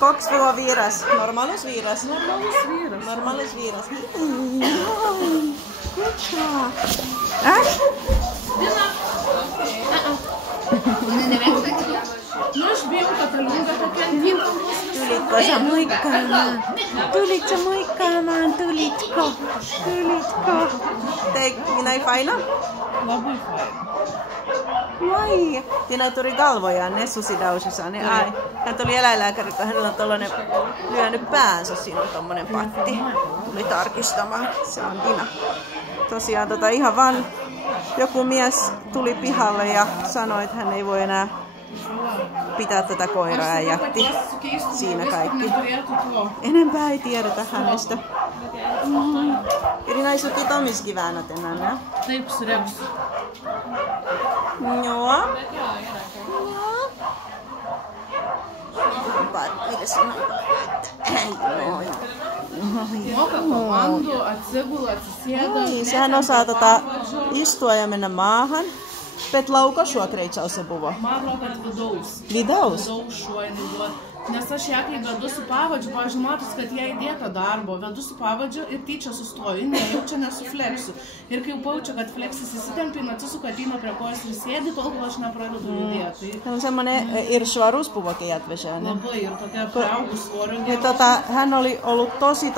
Koks buvo vyras? Normalus vyras? Normalus vyras. Nu, aš bijau, kad Alvinga tokia antinka. Tulitko sä moikkaamaan? Tulitko moikkaamaan? Tulitko? Minä faina? Labai faina. Vai. Tina tuli kalvojaan, ne susidausissa. Ne ai. Hän tuli eläinlääkäri, kun hänellä on tollanen lyönyt päänsä. Siinä on tommonen patti. Tuli tarkistamaan. Se on Tina. Tosiaan ihan vaan joku mies tuli pihalle ja sanoi, että hän ei voi enää pitää tätä koiraa ja jätti siinä kaikki. Enempää ei tiedetä hänestä. Irina isuttiin Tomiskin väännät enää. Taip, surems. Joo. Mikäs on? Moka komandų, atsigula, atsisėda. Sehän osaa istua ja mennä maahan. Bet lauko šuo greičiausia buvo. Man atrodo, kad vidaus. Vidaus? Vidaus šuo įduot. Nes aš ją, kai vedu su pavadžiu, pavyzdžiui, matus, kad jie įdėta darbo, vedu su pavadžiu ir tyčia sustoju, nejaučia, nesufleksiu. Ir kai jau paučia, kad fleksis įsitempina, atsisuka, ateina prie kojas ir sėdi, tol kol aš nepradedu judėti. Tämä on semmoinen iršvaruspuvokin jätvesäinen. Labai, ir tokia priaugus svorio. Hän oli ollut tosi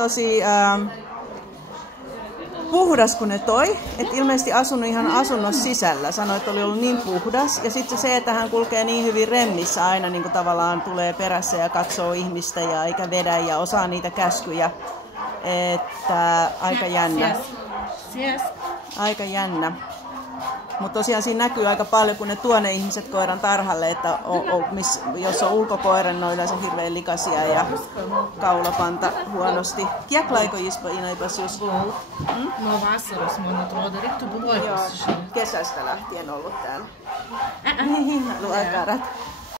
puhdas kun ne toi, että ilmeisesti asunut ihan asunnossa sisällä. Sanoi, että oli ollut niin puhdas. Ja sitten se, että hän kulkee niin hyvin remmissä aina niin kuin tavallaan tulee perässä ja katsoo ihmistä ja eikä vedä ja osaa niitä käskyjä. Että aika jännä. Aika jännä. Mutta tosiaan siinä näkyy aika paljon, kun ne tuo ne ihmiset koiran tarhalle, että jos on ulkokoira, ne on yleensä hirveän likaisia ja kaulapanta huonosti. Kiek laiko Jispa Ina pas jūs? Nuo vasaros, man atrodo, reiktų buvo. Kesästä lähtien ollut täällä. Luokarat.